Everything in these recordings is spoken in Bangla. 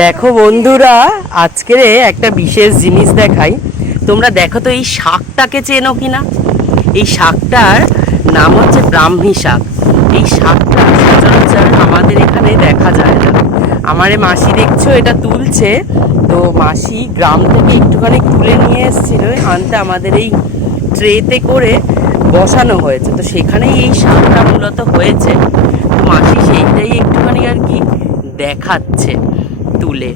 দেখো বন্ধুরা, আজকে একটা বিশেষ জিনিস দেখাই। তোমরা দেখো তো এই শাকটাকে চেনো কিনা। এই শাকটার নাম হচ্ছে ব্রাহ্মী শাক। এই শাকটা সচরাচর আমাদের এখানে দেখা যায় না। আমারে মাসি দেখছো এটা তুলছে, তো মাসি গ্রাম থেকে একটুখানি তুলে নিয়ে এসেছিল আনতে, আমাদের এই ট্রেতে করে বসানো হয়েছে, তো সেখানেই এই শাকটা মূলত হয়েছে। তো মাসি সেইটাই একটুখানি আর কি দেখাচ্ছে তুলে।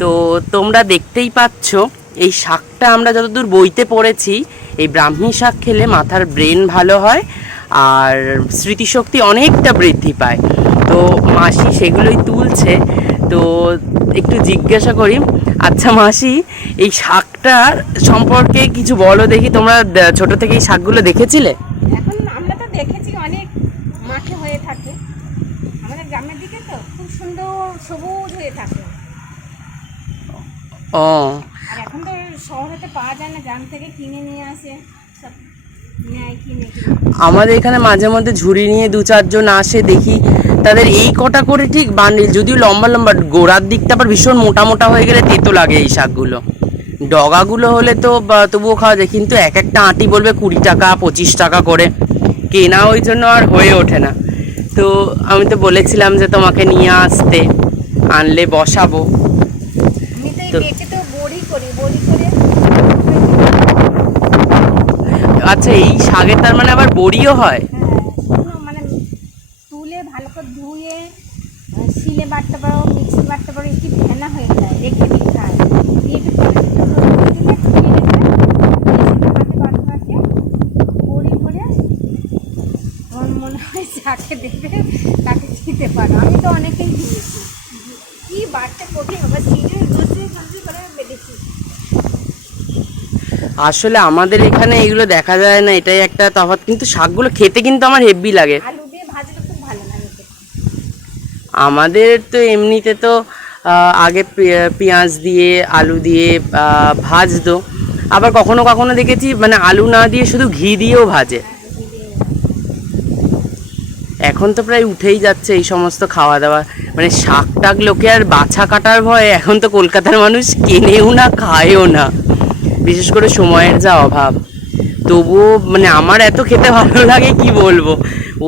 তো তোমরা দেখতেই পাচ্ছ এই শাকটা আমরা যতদূর বইতে পড়েছি, এই ব্রাহ্মী শাক খেলে মাথার ব্রেন ভালো হয় আর স্মৃতিশক্তি অনেকটা বৃদ্ধি পায়। তো মাসি সেগুলোই তুলছে। তো একটু জিজ্ঞাসা করি, আচ্ছা মাসি, এই শাকটার সম্পর্কে কিছু বলো দেখি। তোমরা ছোট থেকে এই শাকগুলো দেখেছিলে? এখন আমরা তো দেখেছি অনেক মাঠে হয়ে থাকে, আমাদের গ্রামের দিকে তো খুব সুন্দর সবুজ হয়ে থাকে। ও, আর এখন তো শহরেতে পাওয়া যায় না, গ্রাম থেকে কিনে নিয়ে আসে সব, নেয় কিনে কিনে। আমাদের এখানে মাঝে মধ্যে ঝুড়ি নিয়ে দু চারজন আসে, দেখি তাদের এই কটা করে ঠিক বান্ডিল, যদিও লম্বা লম্বা, গোড়ার দিকটা আবার ভীষণ মোটা মোটা হয়ে গেলে তেতো লাগে এই শাকগুলো। ডগাগুলো হলে তো তবুও খাওয়া যায়, কিন্তু এক একটা আঁটি বলবে 20 টাকা 25 টাকা করে, কেনা ওই জন্য আর হয়ে ওঠে না। তো আমি তো বলেছিলাম যে তোমাকে নিয়ে আসতে, আনলে বসাবো। আমি তো এই তো বেটে তো বড়ি করি, বড়ি করে। আচ্ছা, এই শাকের তার মানে আবার বড়িও হয়? হ্যাঁ, শুকনো মানে তুলে ভালো করে ধুয়ে শিলে বাটতে পারো, মিক্সি বাটতে পারো, একটু ফেনা হয়ে যায়, রেখে দিতে হয়, দিয়ে একটু ফেনা দিতে দিলে ফুটিয়ে রেখে হাতে বাটতে বাটতে বড়ি করে আমার মনে হয় যাকে দেবে তাকে দিতে পারো। আমি তো অনেকেই দিয়েছি, কি বাটতে কঠিন, আবার শিলে বসে জলদি করে বেঁধেছি। আসলে আমাদের এখানে এগুলো দেখা যায় না, এটাই একটা তফাৎ। কিন্তু শাকগুলো খেতে কিন্তু আমার হেভি লাগে। আলু দিয়ে ভাজলে খুব ভালো লাগে খেতে। আমাদের তো এমনিতে তো আগে পেঁয়াজ দিয়ে আলু দিয়ে ভাজতো, আবার কখনো কখনো দেখেছি মানে আলু না দিয়ে শুধু ঘি দিয়েও ভাজে। এখন তো প্রায় উঠেই যাচ্ছে এই সমস্ত খাওয়া দাওয়া, মানে শাক টাক লোকে আর বাছা কাটার ভয়ে এখন তো কলকাতার মানুষ কেনেও না, খায়ও না, বিশেষ করে সময়ের যা অভাব। তবুও মানে আমার এত খেতে ভালো লাগে কি বলবো,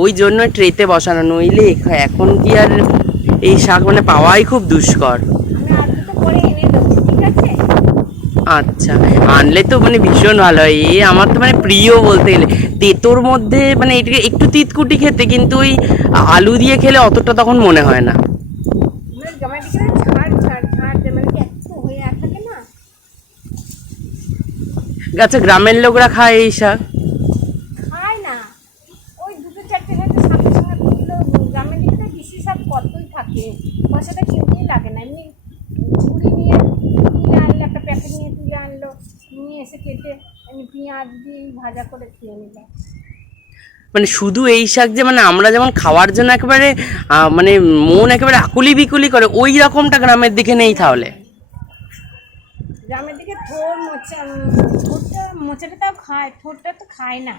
ওই জন্য ট্রেতে বসানো, নইলে এখন কি আর এই শাক মানে পাওয়াই খুব দুষ্কর। আমি আর দুটো করে এনে দেবো, ঠিক আছে? আচ্ছা, আনলে তো মানে ভীষণ ভালো হয়। এ আমার তো মানে প্রিয় বলতে গেলে। তেতোর মধ্যে মানে এটাকে একটু তিতকুটি খেতে, কিন্তু ওই আলু দিয়ে খেলে অতটা তখন মনে হয় না। মানে জমাটি করে ঝাড় ঝাড় ঝাড় মানে কি একটু হয়ে আর থাকে না। আচ্ছা, গ্রামের লোকরা খায় এই শাক? খায় না, ওই দুটো চারটে হয়তো সামনে সঙ্গে তুললো। গ্রামের দিকে তো বেশি সব কতই থাকে, পয়সাটা কিনতেই লাগে না। এমনি ঝুড়ি নিয়ে তুলে আনলো, একটা প্যাকেট নিয়ে তুলে আনলো, নিয়ে এসে কেটে এমনি পেঁয়াজ দিয়ে ভাজা করে খেয়ে নিল। মানে শুধু এই শাক যে মানে আমরা যেমন খাওয়ার জন্য একেবারে মানে মন একেবারে আকুলি বিকুলি করে, ওই রকমটা গ্রামের দিকে নেই তাহলে? গ্রামের দিকে থোড় মোচা, থোড়টা মোচাটা তাও খায়, থোড়টা তো খায় না।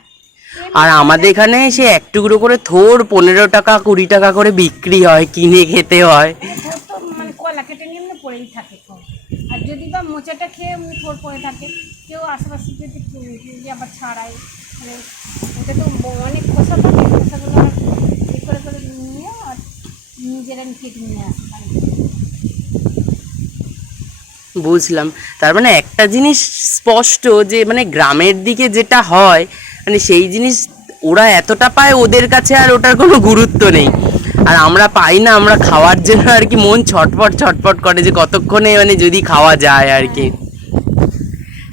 আর আমাদের এখানে সে এক টুকরো করে থোর 15 টাকা 20 টাকা করে বিক্রি হয়, কিনে খেতে হয়। থোড় তো মানে কলা কেটে নিয়ে এমনি পড়েই থাকে থোড়। আর যদি বা মোচাটা খেয়ে এমনি থোড় পড়ে থাকে, কেউ আশেপাশে যদি যে আবার ছাড়ায়, মানে ওটা তো অনেক খোসা থাকে, খোসাগুলো আর করে করে নিয়ে আর নিজেরা কেটে নিয়ে আসে বাড়িতে। বুঝলাম। তার মানে একটা জিনিস স্পষ্ট, যে মানে গ্রামের দিকে যেটা হয় মানে সেই জিনিস ওরা এতটা পায়, ওদের কাছে আর ওটার কোনো গুরুত্ব নেই। আর আমরা পাই না, আমরা খাওয়ার জন্য আর কি মন ছটফট ছটফট করে যে কতক্ষণে মানে যদি খাওয়া যায় আর কি।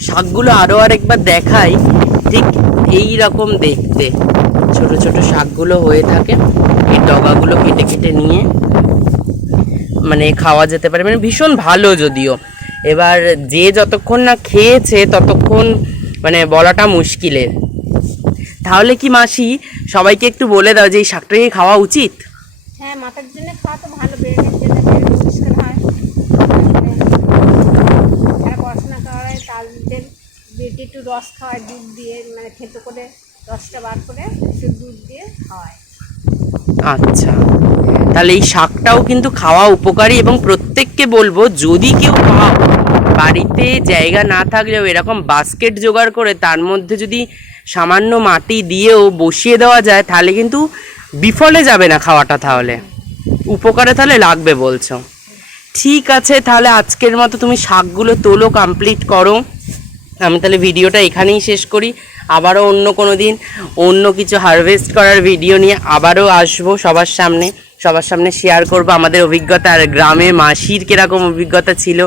শাকগুলো আরও আরেকবার দেখাই, ঠিক এই রকম দেখতে ছোট ছোট শাকগুলো হয়ে থাকে। এই ডগাগুলো কেটে কেটে নিয়ে মানে খাওয়া যেতে পারে, মানে ভীষণ ভালো যদিও। এবার যে যতক্ষণ না খেয়েছে ততক্ষণ মানে বলাটা মুশকিলের। তাহলে কি মাসি সবাইকে একটু বলে দাও যে এই শাকটাকে খাওয়া উচিত? হ্যাঁ, মাথার জন্য খাওয়া তো ভালো, ব্রেনের জন্য, ব্রেন পরিষ্কার হয়। যারা পড়াশোনা করায় তাদের বেটে একটু রস খাওয়ায় দুধ দিয়ে, মানে থেতো করে রসটা বার করে সে দুধ দিয়ে খাওয়ায়। আচ্ছা, তাহলে এই শাকটাও কিন্তু খাওয়া উপকারী, এবং প্রত্যেককে বলবো যদি কেউ পাও, বাড়িতে জায়গা না থাকলেও এরকম বাস্কেট জোগাড় করে তার মধ্যে যদি সামান্য মাটি দিয়েও বসিয়ে দেওয়া যায়, তাহলে কিন্তু বিফলে যাবে না খাওয়াটা, তাহলে উপকারে তাহলে লাগবে বলছো। ঠিক আছে, তাহলে আজকের মতো তুমি শাকগুলো তোলো, কমপ্লিট করো। আমি তাহলে ভিডিওটা এখানেই শেষ করি। আবারও অন্য কোনো দিন অন্য কিছু হারভেস্ট করার ভিডিও নিয়ে আবারও আসবো সবার সামনে শেয়ার করব আমাদের অভিজ্ঞতা, আর গ্রামে মাসির কীরকম অভিজ্ঞতা ছিল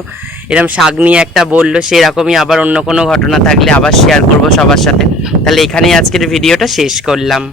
এরকম শাক নিয়ে একটা বললো, সেরকমই আবার অন্য কোনো ঘটনা থাকলে আবার শেয়ার করব সবার সাথে। তাহলে এখানেই আজকের ভিডিওটা শেষ করলাম।